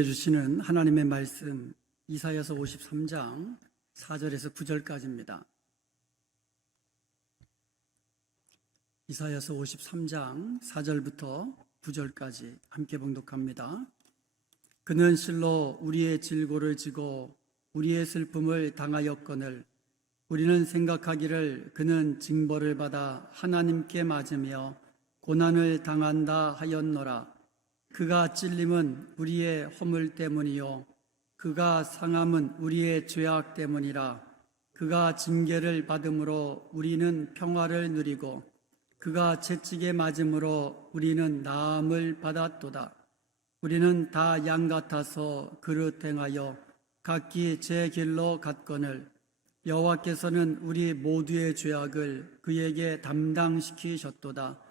우리에게 주시는 하나님의 말씀 이사야서 53장 4절에서 9절까지입니다. 이사야서 53장 4절부터 9절까지 함께 봉독합니다. 그는 실로 우리의 질고를 지고 우리의 슬픔을 당하였거늘 우리는 생각하기를 그는 징벌을 받아 하나님께 맞으며 고난을 당한다 하였노라. 그가 찔림은 우리의 허물 때문이요 그가 상함은 우리의 죄악 때문이라. 그가 징계를 받음으로 우리는 평화를 누리고 그가 채찍에 맞음으로 우리는 나음을 받았도다. 우리는 다 양 같아서 그릇 행하여 각기 제 길로 갔거늘 여호와께서는 우리 모두의 죄악을 그에게 담당시키셨도다.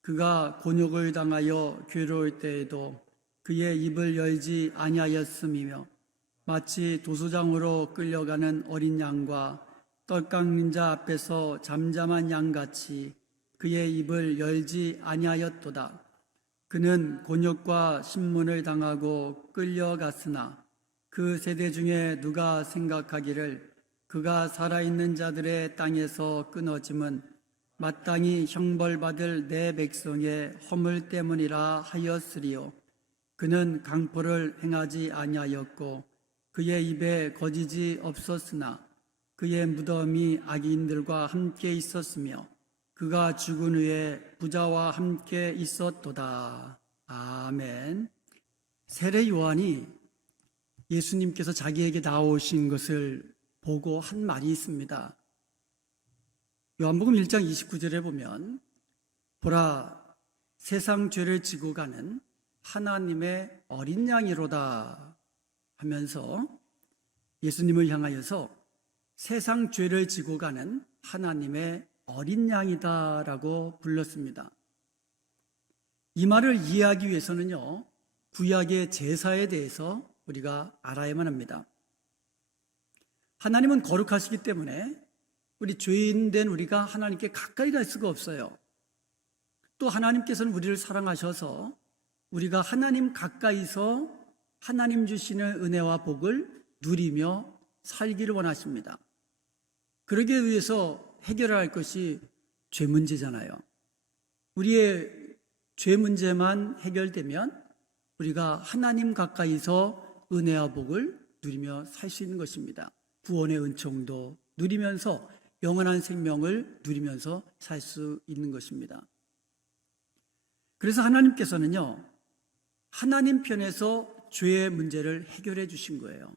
그가 곤욕을 당하여 괴로울 때에도 그의 입을 열지 아니하였음이며 마치 도수장으로 끌려가는 어린 양과 떡 깎는 자 앞에서 잠잠한 양같이 그의 입을 열지 아니하였도다. 그는 곤욕과 신문을 당하고 끌려갔으나 그 세대 중에 누가 생각하기를 그가 살아있는 자들의 땅에서 끊어짐은 마땅히 형벌받을 내 백성의 허물 때문이라 하였으리요. 그는 강포를 행하지 아니하였고 그의 입에 거짓이 없었으나 그의 무덤이 악인들과 함께 있었으며 그가 죽은 후에 부자와 함께 있었도다. 아멘. 세례 요한이 예수님께서 자기에게 나오신 것을 보고 한 말이 있습니다. 요한복음 1장 29절에 보면 보라 세상 죄를 지고 가는 하나님의 어린 양이로다 하면서 예수님을 향하여서 세상 죄를 지고 가는 하나님의 어린 양이다라고 불렀습니다. 이 말을 이해하기 위해서는요, 구약의 제사에 대해서 우리가 알아야만 합니다. 하나님은 거룩하시기 때문에 우리 죄인된 우리가 하나님께 가까이 갈 수가 없어요. 또 하나님께서는 우리를 사랑하셔서 우리가 하나님 가까이서 하나님 주시는 은혜와 복을 누리며 살기를 원하십니다. 그러기 위해서 해결해야 할 것이 죄 문제잖아요. 우리의 죄 문제만 해결되면 우리가 하나님 가까이서 은혜와 복을 누리며 살 수 있는 것입니다. 구원의 은총도 누리면서 영원한 생명을 누리면서 살 수 있는 것입니다. 그래서 하나님께서는요, 하나님 편에서 죄의 문제를 해결해 주신 거예요.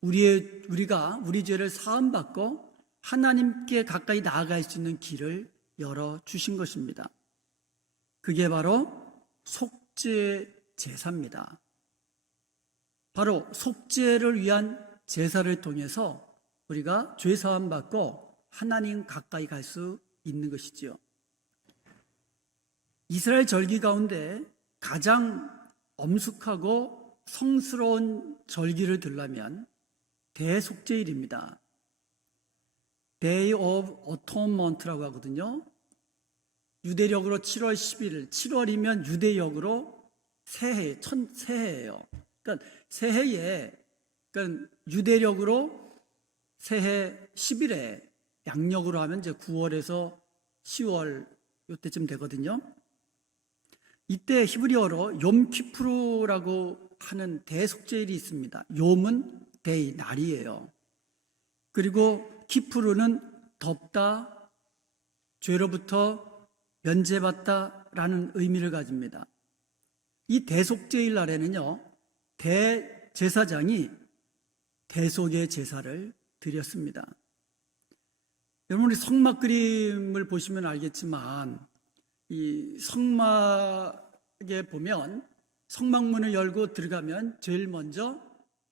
우리가 우리 죄를 사함받고 하나님께 가까이 나아갈 수 있는 길을 열어주신 것입니다. 그게 바로 속죄 제사입니다. 바로 속죄를 위한 제사를 통해서 우리가 죄 사함 받고 하나님 가까이 갈 수 있는 것이지요. 이스라엘 절기 가운데 가장 엄숙하고 성스러운 절기를 들라면 대속죄일입니다. Day of Atonement라고 하거든요. 유대력으로 7월 11일, 7월이면 유대력으로 새해예요. 그러니까 새해에, 그러니까 유대력으로 새해 10일에, 양력으로 하면 이제 9월에서 10월 이때쯤 되거든요. 이때 히브리어로 욤키푸르라고 하는 대속죄일이 있습니다. 욤은 데이, 날이에요. 그리고 키푸르는 덮다, 죄로부터 면제받다라는 의미를 가집니다. 이 대속죄일 날에는요, 대제사장이 대속의 제사를 드렸습니다. 여러분, 우리 성막 그림을 보시면 알겠지만 이 성막에 보면 성막문을 열고 들어가면 제일 먼저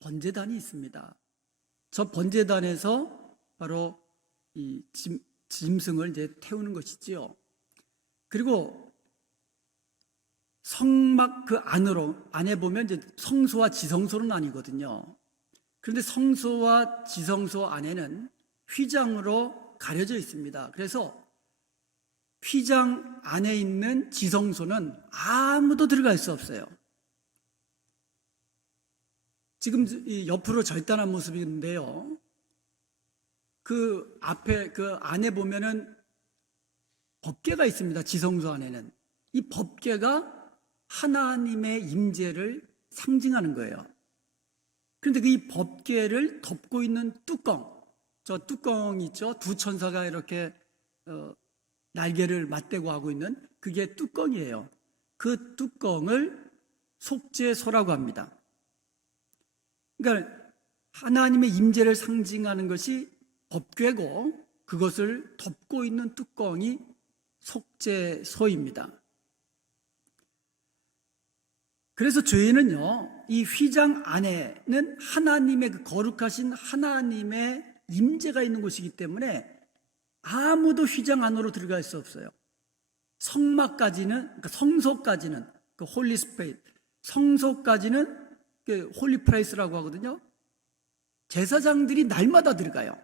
번제단이 있습니다. 저 번제단에서 바로 이 짐승을 이제 태우는 것이지요. 그리고 성막 그 안에 보면 이제 성소와 지성소는 아니거든요. 그런데 성소와 지성소 안에는 휘장으로 가려져 있습니다. 그래서 휘장 안에 있는 지성소는 아무도 들어갈 수 없어요. 지금 이 옆으로 절단한 모습인데요. 그 앞에 그 안에 보면은 법궤가 있습니다. 지성소 안에는 이 법궤가 하나님의 임재를 상징하는 거예요. 그런데 이 법궤를 덮고 있는 뚜껑, 저 뚜껑 있죠? 두 천사가 이렇게 날개를 맞대고 하고 있는 그게 뚜껑이에요. 그 뚜껑을 속죄소라고 합니다. 그러니까 하나님의 임재를 상징하는 것이 법궤고 그것을 덮고 있는 뚜껑이 속죄소입니다. 그래서 죄인은요, 이 휘장 안에는 하나님의 그 거룩하신 하나님의 임재가 있는 곳이기 때문에 아무도 휘장 안으로 들어갈 수 없어요. 성막까지는, 그러니까 성소까지는, 그 홀리 스페이스, 성소까지는 그 홀리 플레이스라고 하거든요. 제사장들이 날마다 들어가요.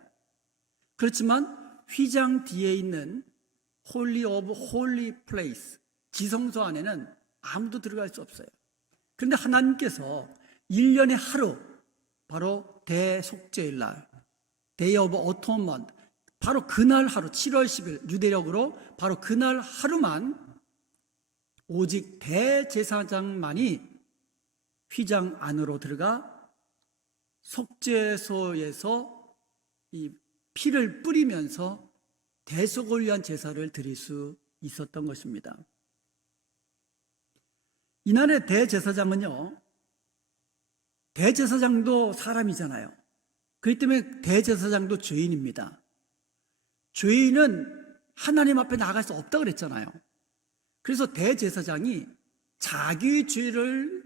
그렇지만 휘장 뒤에 있는 홀리 오브 홀리 플레이스, 지성소 안에는 아무도 들어갈 수 없어요. 그런데 하나님께서 1년에 하루, 바로 대속죄일 날, 데이 오브 어토먼트, 바로 그날 하루, 7월 10일 유대력으로 바로 그날 하루만 오직 대제사장만이 휘장 안으로 들어가 속죄소에서 이 피를 뿌리면서 대속을 위한 제사를 드릴 수 있었던 것입니다. 이날의 대제사장은요, 대제사장도 사람이잖아요. 그렇기 때문에 대제사장도 죄인입니다. 죄인은 하나님 앞에 나갈 수 없다고 그랬잖아요. 그래서 대제사장이 자기의 죄를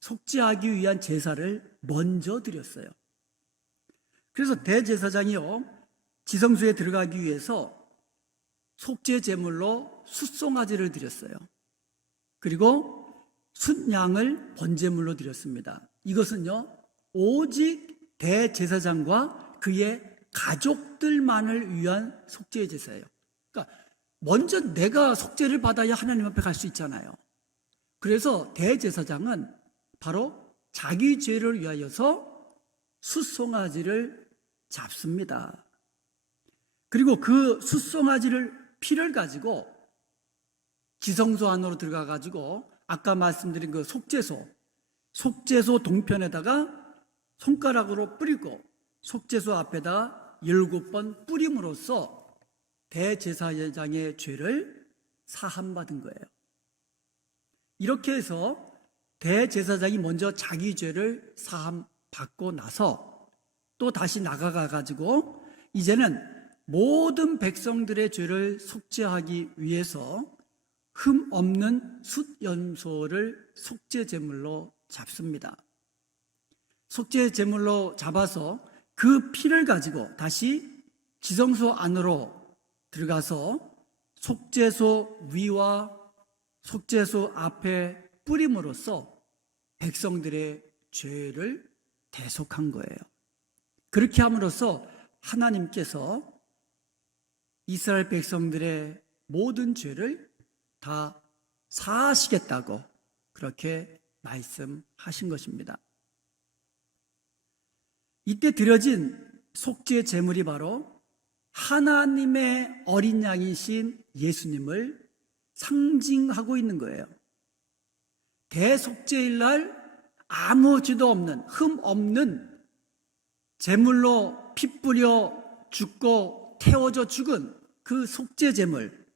속죄하기 위한 제사를 먼저 드렸어요. 그래서 대제사장이요, 지성소에 들어가기 위해서 속죄 제물로 숫송아지를 드렸어요. 그리고 숫양을 번제물로 드렸습니다. 이것은요, 오직 대제사장과 그의 가족들만을 위한 속죄 제사예요. 그러니까 먼저 내가 속죄를 받아야 하나님 앞에 갈 수 있잖아요. 그래서 대제사장은 바로 자기 죄를 위하여서 숫송아지를 잡습니다. 그리고 그 숫송아지를 피를 가지고 지성소 안으로 들어가 가지고 아까 말씀드린 그 속죄소 동편에다가 손가락으로 뿌리고 속죄소 앞에다 7번 뿌림으로써 대제사장의 죄를 사함받은 거예요. 이렇게 해서 대제사장이 먼저 자기 죄를 사함받고 나서 또 다시 나가가 가지고 이제는 모든 백성들의 죄를 속죄하기 위해서 흠 없는 숫연소를 속죄 제물로 잡습니다. 속죄 제물로 잡아서 그 피를 가지고 다시 지성소 안으로 들어가서 속죄소 위와 속죄소 앞에 뿌림으로써 백성들의 죄를 대속한 거예요. 그렇게 함으로써 하나님께서 이스라엘 백성들의 모든 죄를 다 사하시겠다고 그렇게 말씀하신 것입니다. 이때 드려진 속죄 제물이 바로 하나님의 어린 양이신 예수님을 상징하고 있는 거예요. 대속죄일 날 아무 죄도 없는, 흠 없는 제물로 피 뿌려 죽고 태워져 죽은 그 속죄 제물,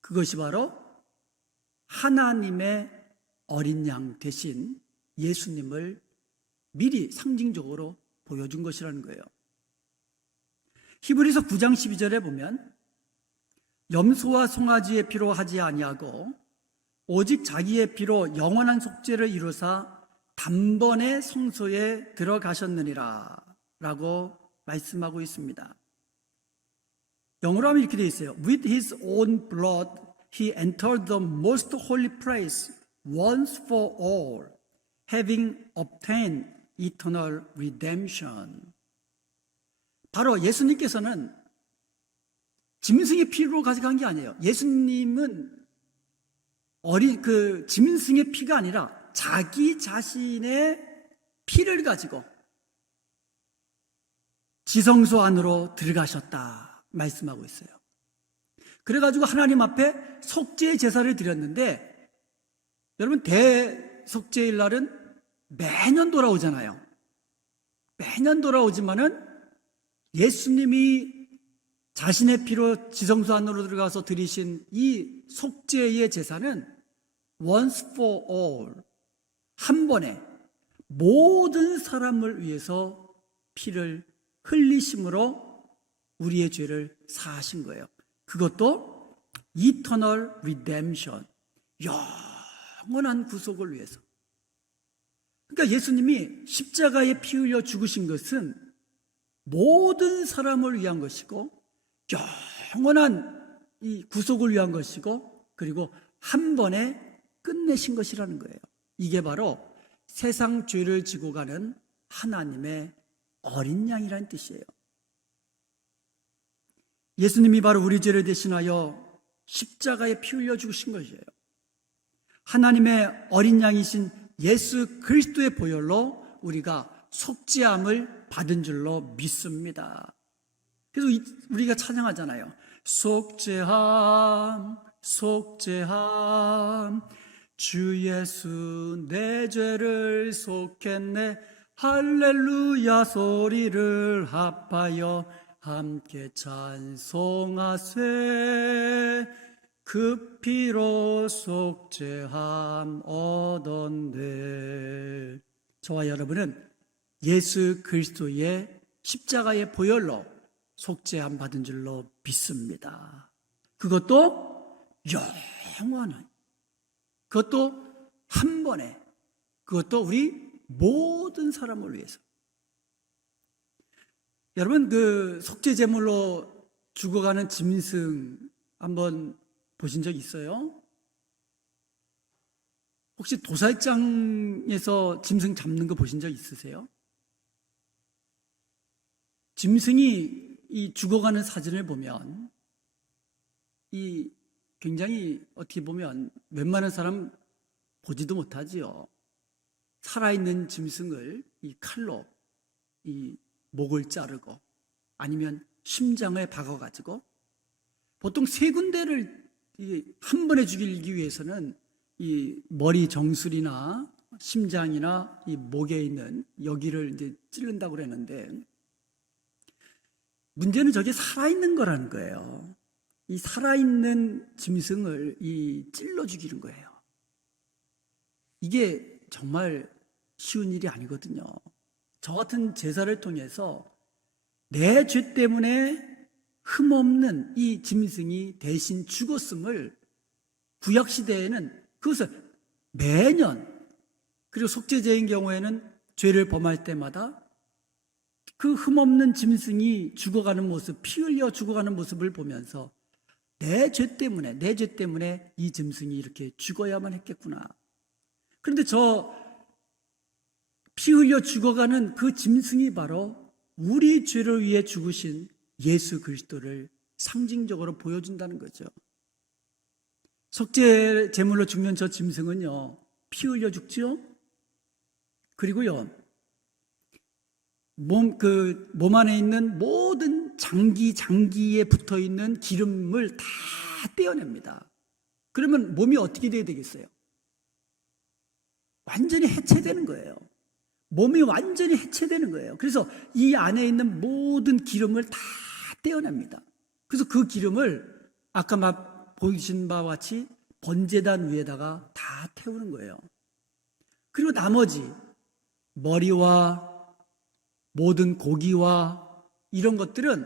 그것이 바로 하나님의 어린 양 대신 예수님을 미리 상징적으로 보여준 것이라는 거예요. 히브리서 9장 12절에 보면 염소와 송아지의 피로 하지 아니하고 오직 자기의 피로 영원한 속죄를 이루사 단번에 성소에 들어가셨느니라 라고 말씀하고 있습니다. 영어로 하면 이렇게 되어 있어요. With his own blood he entered the most holy place once for all, having obtained eternal redemption. 바로 예수님께서는 짐승의 피로 가져간 게 아니에요. 예수님은 짐승의 피가 아니라 자기 자신의 피를 가지고 지성소 안으로 들어가셨다 말씀하고 있어요. 그래가지고 하나님 앞에 속죄 제사를 드렸는데, 여러분 대속죄일 날은 매년 돌아오잖아요. 매년 돌아오지만은 예수님이 자신의 피로 지성소 안으로 들어가서 드리신 이 속죄의 제사는 once for all, 한 번에 모든 사람을 위해서 피를 흘리심으로 우리의 죄를 사하신 거예요. 그것도 eternal redemption, 영원한 구속을 위해서. 그러니까 예수님이 십자가에 피 흘려 죽으신 것은 모든 사람을 위한 것이고, 영원한 이 구속을 위한 것이고, 그리고 한 번에 끝내신 것이라는 거예요. 이게 바로 세상 죄를 지고 가는 하나님의 어린 양이라는 뜻이에요. 예수님이 바로 우리 죄를 대신하여 십자가에 피 흘려 죽으신 것이에요. 하나님의 어린 양이신 예수 그리스도의 보혈로 우리가 속죄함을 받은 줄로 믿습니다. 그래서 우리가 찬양하잖아요. 속죄함, 속죄함, 주 예수 내 죄를 속했네. 할렐루야 소리를 합하여 함께 찬송하세. 그 피로 속죄함 얻었네. 저와 여러분은 예수 그리스도의 십자가의 보혈로 속죄함 받은 줄로 믿습니다. 그것도 영원한, 그것도 한 번에, 그것도 우리 모든 사람을 위해서. 여러분 그 속죄 제물로 죽어가는 짐승 한번 보신 적 있어요? 혹시 도살장에서 짐승 잡는 거 보신 적 있으세요? 짐승이 이 죽어가는 사진을 보면 이 굉장히 어떻게 보면 웬만한 사람 보지도 못하지요. 살아있는 짐승을 이 칼로 이 목을 자르고 아니면 심장을 박아가지고 보통 세 군데를 한 번에 죽이기 위해서는 이 머리 정수리나 심장이나 이 목에 있는 여기를 이제 찌른다고 그랬는데, 문제는 저게 살아있는 거라는 거예요. 이 살아있는 짐승을 이 찔러 죽이는 거예요. 이게 정말 쉬운 일이 아니거든요. 저 같은 제사를 통해서 내 죄 때문에 흠없는 이 짐승이 대신 죽었음을 구약시대에는 그것을 매년, 그리고 속죄제인 경우에는 죄를 범할 때마다 그 흠없는 짐승이 죽어가는 모습, 피 흘려 죽어가는 모습을 보면서 내 죄 때문에 이 짐승이 이렇게 죽어야만 했겠구나. 그런데 저 피 흘려 죽어가는 그 짐승이 바로 우리 죄를 위해 죽으신 예수 그리스도를 상징적으로 보여준다는 거죠. 속죄 제물로 죽는 저 짐승은요, 피 흘려 죽지요. 그리고요, 몸 안에 있는 모든 장기에 붙어 있는 기름을 다 떼어냅니다. 그러면 몸이 어떻게 돼야 되겠어요? 완전히 해체되는 거예요. 몸이 완전히 해체되는 거예요. 그래서 이 안에 있는 모든 기름을 다 떼어냅니다. 그래서 그 기름을 아까 보이신 바와 같이 번제단 위에다가 다 태우는 거예요. 그리고 나머지 머리와 모든 고기와 이런 것들은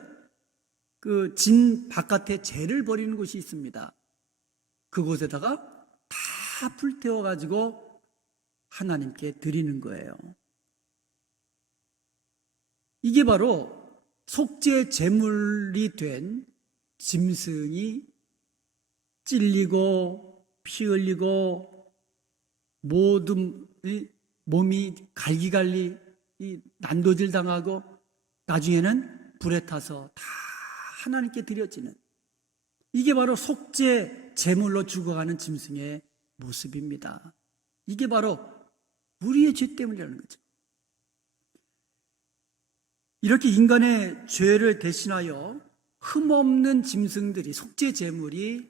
그 진 바깥에 재를 버리는 곳이 있습니다. 그곳에다가 다 불태워가지고 하나님께 드리는 거예요. 이게 바로 속죄 제물이 된 짐승이 찔리고 피 흘리고 모든 몸이 갈기갈리 난도질 당하고 나중에는 불에 타서 다 하나님께 드려지는, 이게 바로 속죄 제물로 죽어가는 짐승의 모습입니다. 이게 바로 우리의 죄 때문이라는 거죠. 이렇게 인간의 죄를 대신하여 흠없는 짐승들이, 속죄 제물이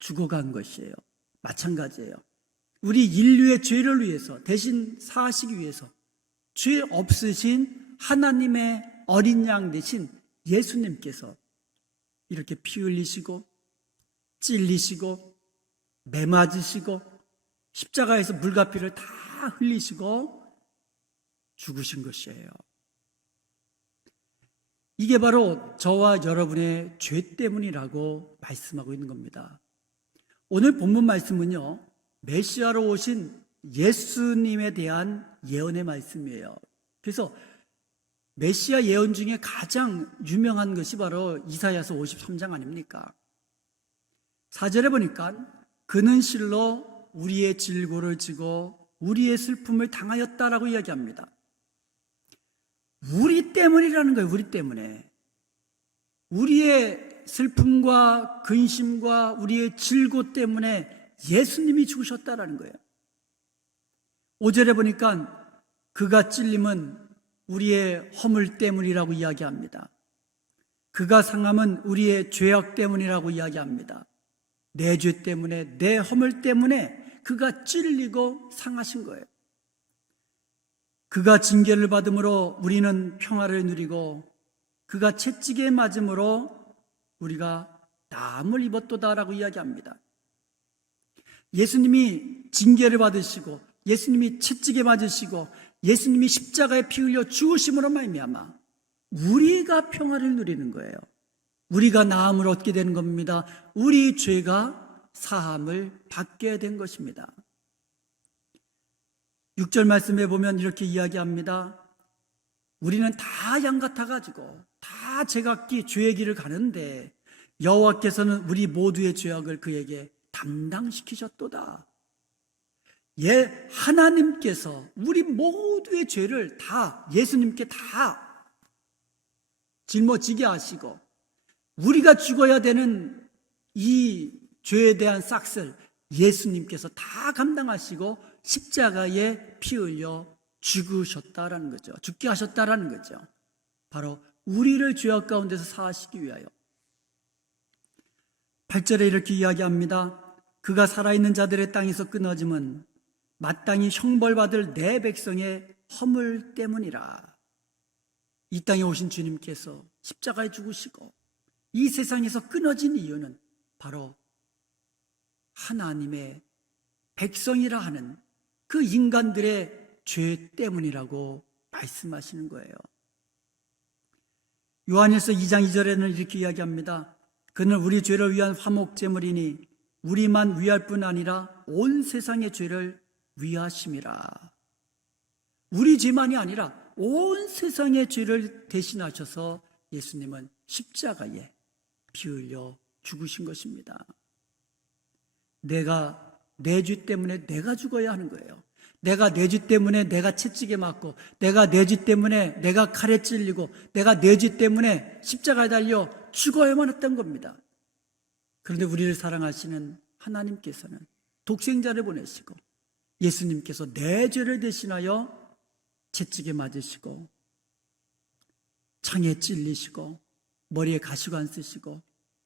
죽어간 것이에요. 마찬가지예요. 우리 인류의 죄를 위해서, 대신 사하시기 위해서 죄 없으신 하나님의 어린 양 대신 예수님께서 이렇게 피 흘리시고 찔리시고 매맞으시고 십자가에서 물과 피를 다 흘리시고 죽으신 것이에요. 이게 바로 저와 여러분의 죄 때문이라고 말씀하고 있는 겁니다. 오늘 본문 말씀은요, 메시아로 오신 예수님에 대한 예언의 말씀이에요. 그래서 메시아 예언 중에 가장 유명한 것이 바로 이사야서 53장 아닙니까? 4절에 보니까 그는 실로 우리의 질고를 지고 우리의 슬픔을 당하였다라고 이야기합니다. 우리 때문이라는 거예요. 우리 때문에. 우리의 슬픔과 근심과 우리의 질고 때문에 예수님이 죽으셨다라는 거예요. 5절에 보니까 그가 찔림은 우리의 허물 때문이라고 이야기합니다. 그가 상함은 우리의 죄악 때문이라고 이야기합니다. 내 죄 때문에, 내 허물 때문에 그가 찔리고 상하신 거예요. 그가 징계를 받음으로 우리는 평화를 누리고 그가 채찍에 맞음으로 우리가 나음을 입었도다라고 이야기합니다. 예수님이 징계를 받으시고 예수님이 채찍에 맞으시고 예수님이 십자가에 피 흘려 죽으심으로 말미암아 우리가 평화를 누리는 거예요. 우리가 나음을 얻게 되는 겁니다. 우리 죄가 사함을 받게 된 것입니다. 6절 말씀에 보면 이렇게 이야기합니다. 우리는 다 양 같아가지고 다 제각기 죄의 길을 가는데 여호와께서는 우리 모두의 죄악을 그에게 담당시키셨도다. 예, 하나님께서 우리 모두의 죄를 다 예수님께 다 짊어지게 하시고 우리가 죽어야 되는 이 죄에 대한 싹을 예수님께서 다 감당하시고 십자가에 피 흘려 죽으셨다라는 거죠. 죽게 하셨다라는 거죠. 바로 우리를 죄악 가운데서 사하시기 위하여. 8절에 이렇게 이야기합니다. 그가 살아있는 자들의 땅에서 끊어짐은 마땅히 형벌받을 내 백성의 허물 때문이라. 이 땅에 오신 주님께서 십자가에 죽으시고 이 세상에서 끊어진 이유는 바로 하나님의 백성이라 하는 그 인간들의 죄 때문이라고 말씀하시는 거예요. 요한일서 2장 2절에는 이렇게 이야기합니다. 그는 우리 죄를 위한 화목제물이니 우리만 위할 뿐 아니라 온 세상의 죄를 위하심이라. 우리 죄만이 아니라 온 세상의 죄를 대신하셔서 예수님은 십자가에 피 흘려 죽으신 것입니다. 내가 내 죄 때문에 내가 죽어야 하는 거예요. 내가 내 죄 때문에 내가 채찍에 맞고, 내가 내 죄 때문에 내가 칼에 찔리고, 내가 내 죄 때문에 십자가에 달려 죽어야만 했던 겁니다. 그런데 우리를 사랑하시는 하나님께서는 독생자를 보내시고 예수님께서 내 죄를 대신하여 채찍에 맞으시고 창에 찔리시고 머리에 가시관 쓰시고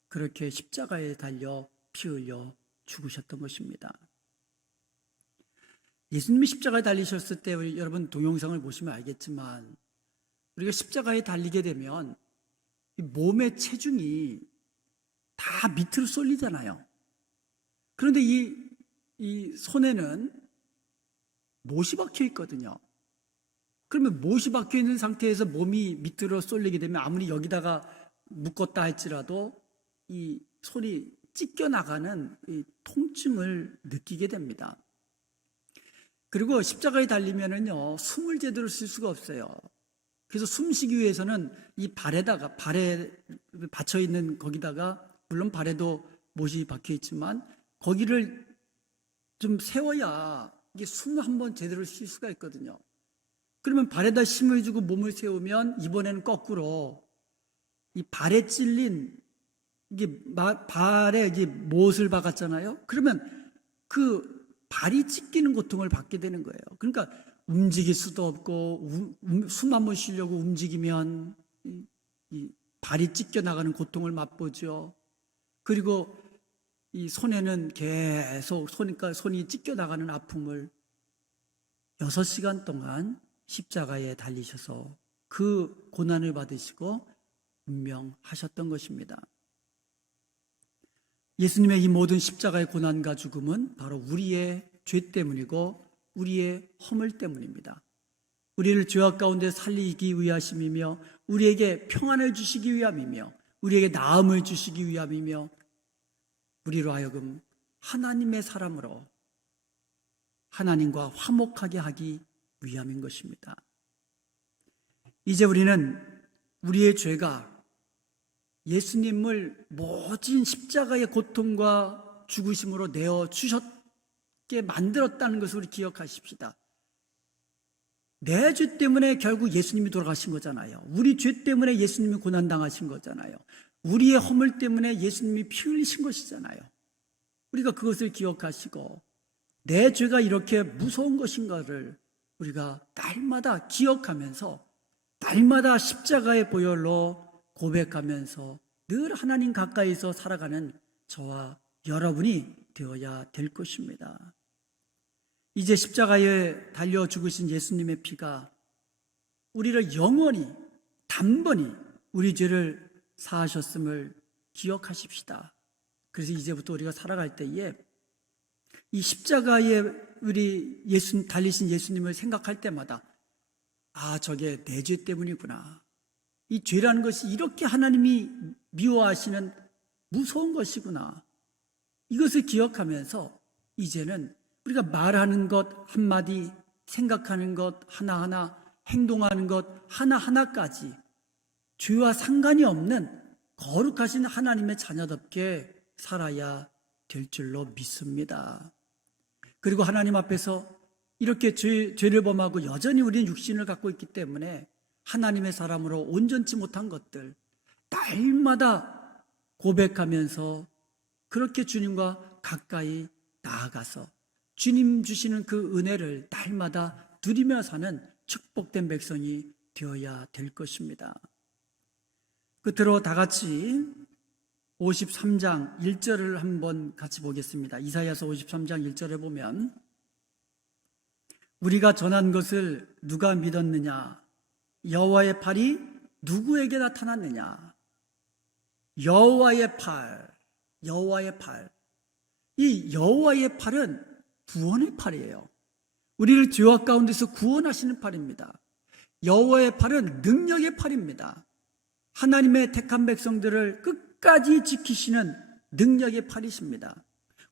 그렇게 십자가에 달려 피 흘려 죽으셨던 것입니다. 예수님이 십자가에 달리셨을 때 여러분 동영상을 보시면 알겠지만 우리가 십자가에 달리게 되면 몸의 체중이 다 밑으로 쏠리잖아요. 그런데 이 손에는 못이 박혀 있거든요. 그러면 못이 박혀 있는 상태에서 몸이 밑으로 쏠리게 되면 아무리 여기다가 묶었다 할지라도 이 손이 찢겨나가는 이 통증을 느끼게 됩니다. 그리고 십자가에 달리면은요, 숨을 제대로 쉴 수가 없어요. 그래서 숨쉬기 위해서는 이 발에 받쳐 있는 거기다가, 물론 발에도 못이 박혀 있지만 거기를 좀 세워야 이게 숨을 한번 제대로 쉴 수가 있거든요. 그러면 발에다 힘을 주고 몸을 세우면 이번에는 거꾸로 이 발에 찔린 이게 발에 이제 못을 박았잖아요. 그러면 그 발이 찢기는 고통을 받게 되는 거예요. 그러니까 움직일 수도 없고 숨 한 번 쉬려고 움직이면 이 발이 찢겨 나가는 고통을 맛보죠. 그리고 이 손에는 계속 손이 찢겨 나가는 아픔을 6시간 동안 십자가에 달리셔서 그 고난을 받으시고 운명하셨던 것입니다. 예수님의 이 모든 십자가의 고난과 죽음은 바로 우리의 죄 때문이고 우리의 허물 때문입니다. 우리를 죄악 가운데 살리기 위하심이며 우리에게 평안을 주시기 위함이며 우리에게 나음을 주시기 위함이며 우리로 하여금 하나님의 사람으로 하나님과 화목하게 하기 위함인 것입니다. 이제 우리는 우리의 죄가 예수님을 모진 십자가의 고통과 죽으심으로 내어주셨게 만들었다는 것을 우리 기억하십시다. 내 죄 때문에 결국 예수님이 돌아가신 거잖아요. 우리 죄 때문에 예수님이 고난당하신 거잖아요. 우리의 허물 때문에 예수님이 피 흘리신 것이잖아요. 우리가 그것을 기억하시고 내 죄가 이렇게 무서운 것인가를 우리가 날마다 기억하면서 날마다 십자가의 보혈로 고백하면서 늘 하나님 가까이서 살아가는 저와 여러분이 되어야 될 것입니다. 이제 십자가에 달려 죽으신 예수님의 피가 우리를 영원히 단번에 우리 죄를 사하셨음을 기억하십시다. 그래서 이제부터 우리가 살아갈 때에 이 십자가에 우리 달리신 예수님을 생각할 때마다 저게 내 죄 때문이구나. 이 죄라는 것이 이렇게 하나님이 미워하시는 무서운 것이구나. 이것을 기억하면서 이제는 우리가 말하는 것 한마디, 생각하는 것 하나하나, 행동하는 것 하나하나까지 죄와 상관이 없는 거룩하신 하나님의 자녀답게 살아야 될 줄로 믿습니다. 그리고 하나님 앞에서 이렇게 죄를 범하고 여전히 우리는 육신을 갖고 있기 때문에 하나님의 사람으로 온전치 못한 것들 날마다 고백하면서 그렇게 주님과 가까이 나아가서 주님 주시는 그 은혜를 날마다 누리며 사는 축복된 백성이 되어야 될 것입니다. 끝으로 다 같이 53장 1절을 한번 같이 보겠습니다. 이사야서 53장 1절에 보면 우리가 전한 것을 누가 믿었느냐? 여호와의 팔이 누구에게 나타났느냐? 여호와의 팔, 여호와의 팔. 이 여호와의 팔은 구원의 팔이에요. 우리를 죄악 가운데서 구원하시는 팔입니다. 여호와의 팔은 능력의 팔입니다. 하나님의 택한 백성들을 끝까지 지키시는 능력의 팔이십니다.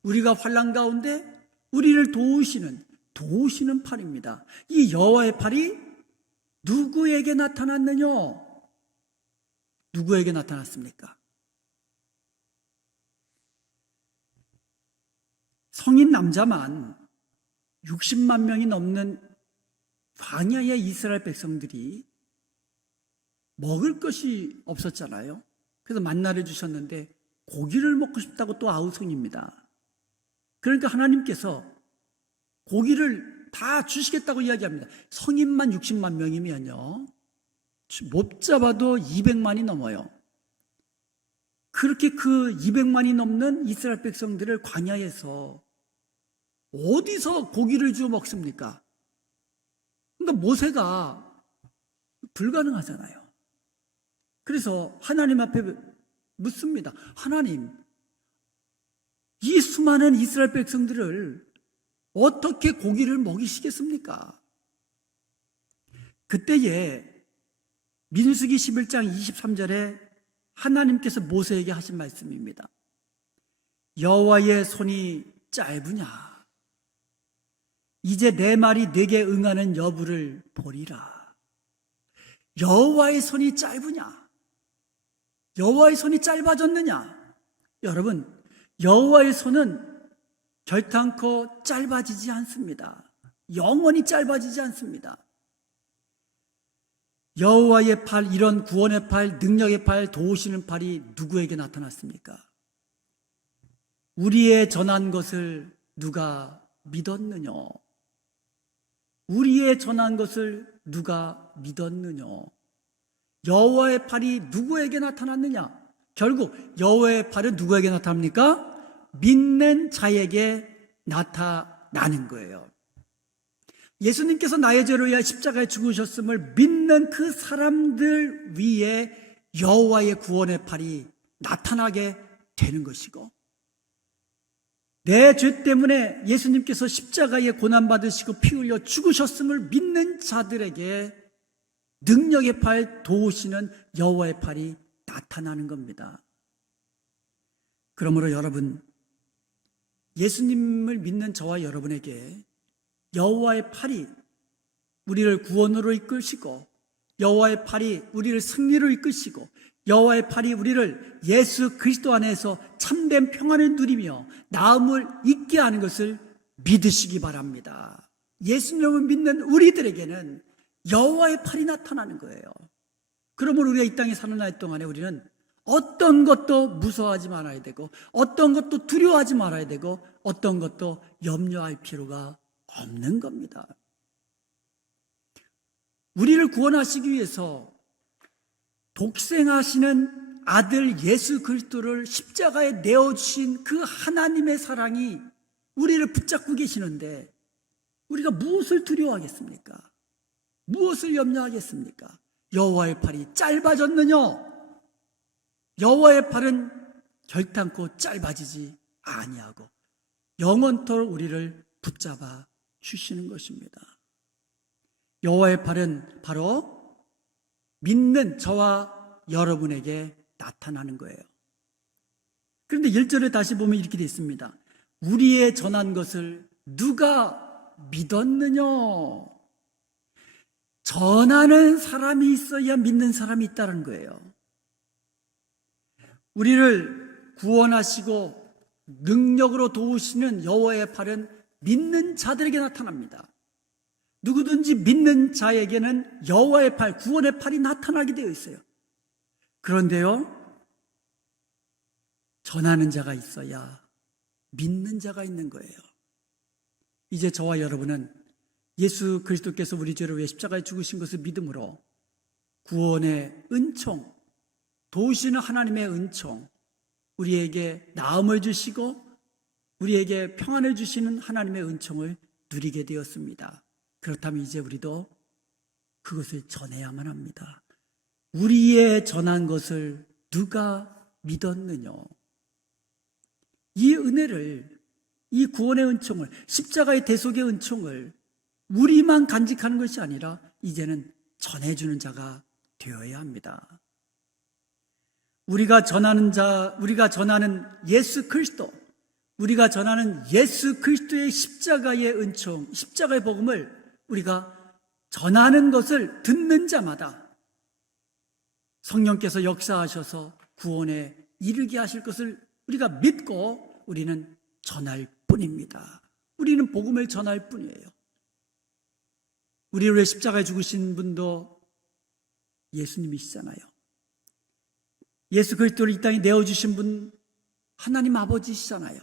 우리가 환난 가운데 우리를 도우시는 팔입니다. 이 여호와의 팔이 누구에게 나타났느냐? 누구에게 나타났습니까? 성인 남자만 60만 명이 넘는 광야의 이스라엘 백성들이 먹을 것이 없었잖아요. 그래서 만나를 주셨는데 고기를 먹고 싶다고 또 아우성입니다. 그러니까 하나님께서 고기를 다 주시겠다고 이야기합니다. 성인만 60만 명이면요 못 잡아도 200만이 넘어요. 그렇게 그 200만이 넘는 이스라엘 백성들을 광야에서 어디서 고기를 주워 먹습니까? 그러니까 모세가 불가능하잖아요. 그래서 하나님 앞에 묻습니다. 하나님, 이 수많은 이스라엘 백성들을 어떻게 고기를 먹이시겠습니까? 그때에 민수기 11장 23절에 하나님께서 모세에게 하신 말씀입니다. 여호와의 손이 짧으냐? 이제 내 말이 네게 응하는 여부를 보리라. 여호와의 손이 짧으냐? 여호와의 손이 짧아졌느냐? 여러분, 여호와의 손은 결탄코 짧아지지 않습니다. 영원히 짧아지지 않습니다. 여호와의 팔, 이런 구원의 팔, 능력의 팔, 도우시는 팔이 누구에게 나타났습니까? 우리의 전한 것을 누가 믿었느냐? 우리의 전한 것을 누가 믿었느냐? 여호와의 팔이 누구에게 나타났느냐? 결국 여호와의 팔은 누구에게 나타납니까? 믿는 자에게 나타나는 거예요. 예수님께서 나의 죄를 위하여 십자가에 죽으셨음을 믿는 그 사람들 위에 여호와의 구원의 팔이 나타나게 되는 것이고, 내 죄 때문에 예수님께서 십자가에 고난받으시고 피 흘려 죽으셨음을 믿는 자들에게 능력의 팔, 도우시는 여호와의 팔이 나타나는 겁니다. 그러므로 여러분, 예수님을 믿는 저와 여러분에게 여호와의 팔이 우리를 구원으로 이끌시고, 여호와의 팔이 우리를 승리로 이끌시고, 여호와의 팔이 우리를 예수 그리스도 안에서 참된 평안을 누리며 나음을 잊게 하는 것을 믿으시기 바랍니다. 예수님을 믿는 우리들에게는 여호와의 팔이 나타나는 거예요. 그러므로 우리가 이 땅에 사는 날 동안에 우리는 어떤 것도 무서워하지 말아야 되고, 어떤 것도 두려워하지 말아야 되고, 어떤 것도 염려할 필요가 없는 겁니다. 우리를 구원하시기 위해서 독생하시는 아들 예수 그리스도를 십자가에 내어주신 그 하나님의 사랑이 우리를 붙잡고 계시는데, 우리가 무엇을 두려워하겠습니까? 무엇을 염려하겠습니까? 여호와의 팔이 짧아졌느냐? 여호와의 팔은 결단코 짧아지지 아니하고 영원토록 우리를 붙잡아 주시는 것입니다. 여호와의 팔은 바로 믿는 저와 여러분에게 나타나는 거예요. 그런데 1절에 다시 보면 이렇게 되어 있습니다. 우리의 전한 것을 누가 믿었느냐? 전하는 사람이 있어야 믿는 사람이 있다는 거예요. 우리를 구원하시고 능력으로 도우시는 여호와의 팔은 믿는 자들에게 나타납니다. 누구든지 믿는 자에게는 여호와의 팔, 구원의 팔이 나타나게 되어 있어요. 그런데요, 전하는 자가 있어야 믿는 자가 있는 거예요. 이제 저와 여러분은 예수 그리스도께서 우리 죄를 위해 십자가에 죽으신 것을 믿음으로 구원의 은총, 도우시는 하나님의 은총, 우리에게 나음을 주시고 우리에게 평안을 주시는 하나님의 은총을 누리게 되었습니다. 그렇다면 이제 우리도 그것을 전해야만 합니다. 우리의 전한 것을 누가 믿었느냐? 이 은혜를, 이 구원의 은총을, 십자가의 대속의 은총을 우리만 간직하는 것이 아니라 이제는 전해주는 자가 되어야 합니다. 우리가 전하는 자, 우리가 전하는 예수 그리스도, 우리가 전하는 예수 그리스도의 십자가의 은총, 십자가의 복음을 우리가 전하는 것을 듣는 자마다 성령께서 역사하셔서 구원에 이르게 하실 것을 우리가 믿고 우리는 전할 뿐입니다. 우리는 복음을 전할 뿐이에요. 우리를 위해 십자가에 죽으신 분도 예수님이시잖아요. 예수 그리스도를 이 땅에 내어주신 분 하나님 아버지시잖아요.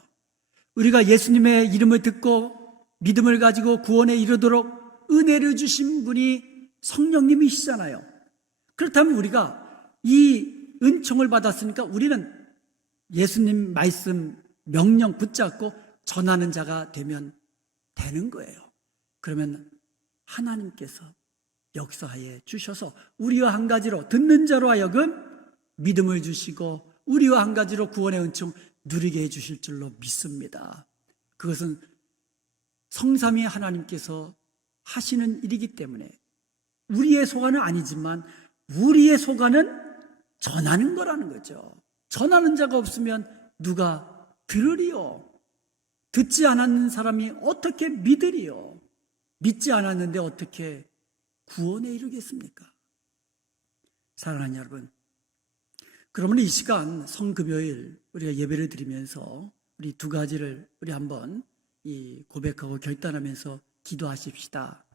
우리가 예수님의 이름을 듣고 믿음을 가지고 구원에 이르도록 은혜를 주신 분이 성령님이시잖아요. 그렇다면 우리가 이 은총을 받았으니까 우리는 예수님 말씀, 명령 붙잡고 전하는 자가 되면 되는 거예요. 그러면 하나님께서 역사하여 주셔서 우리와 한 가지로 듣는 자로 하여금 믿음을 주시고 우리와 한 가지로 구원의 은총 누리게 해주실 줄로 믿습니다. 그것은 성삼위 하나님께서 하시는 일이기 때문에 우리의 소관은 아니지만 우리의 소관은 전하는 거라는 거죠. 전하는 자가 없으면 누가 들으리요? 듣지 않았는 사람이 어떻게 믿으리요? 믿지 않았는데 어떻게 구원에 이르겠습니까? 사랑하는 여러분, 그러면 이 시간 성금요일 우리가 예배를 드리면서 우리 두 가지를 우리 한번 고백하고 결단하면서 기도하십시다.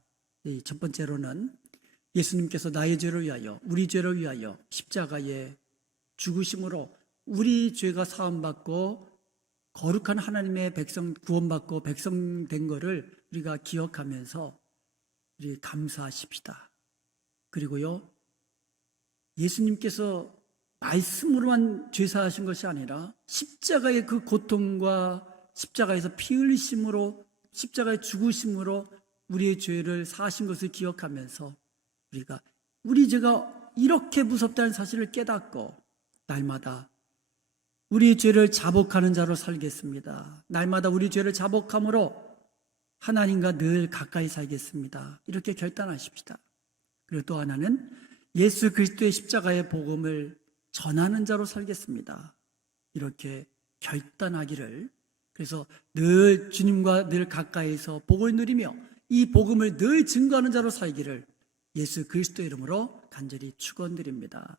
첫 번째로는 예수님께서 나의 죄를 위하여, 우리 죄를 위하여 십자가에 죽으심으로 우리 죄가 사함받고 거룩한 하나님의 백성, 구원받고 백성된 것을 우리가 기억하면서 우리 감사하십시다. 그리고요, 예수님께서 말씀으로만 죄사하신 것이 아니라 십자가의 그 고통과 십자가에서 피 흘리심으로, 십자가의 죽으심으로 우리의 죄를 사하신 것을 기억하면서 우리가 우리 죄가 이렇게 무섭다는 사실을 깨닫고 날마다 우리의 죄를 자복하는 자로 살겠습니다. 날마다 우리 죄를 자복함으로 하나님과 늘 가까이 살겠습니다. 이렇게 결단하십시다. 그리고 또 하나는 예수 그리스도의 십자가의 복음을 전하는 자로 살겠습니다. 이렇게 결단하기를, 그래서 늘 주님과 늘 가까이서 복을 누리며 이 복음을 늘 증거하는 자로 살기를 예수 그리스도의 이름으로 간절히 축원드립니다.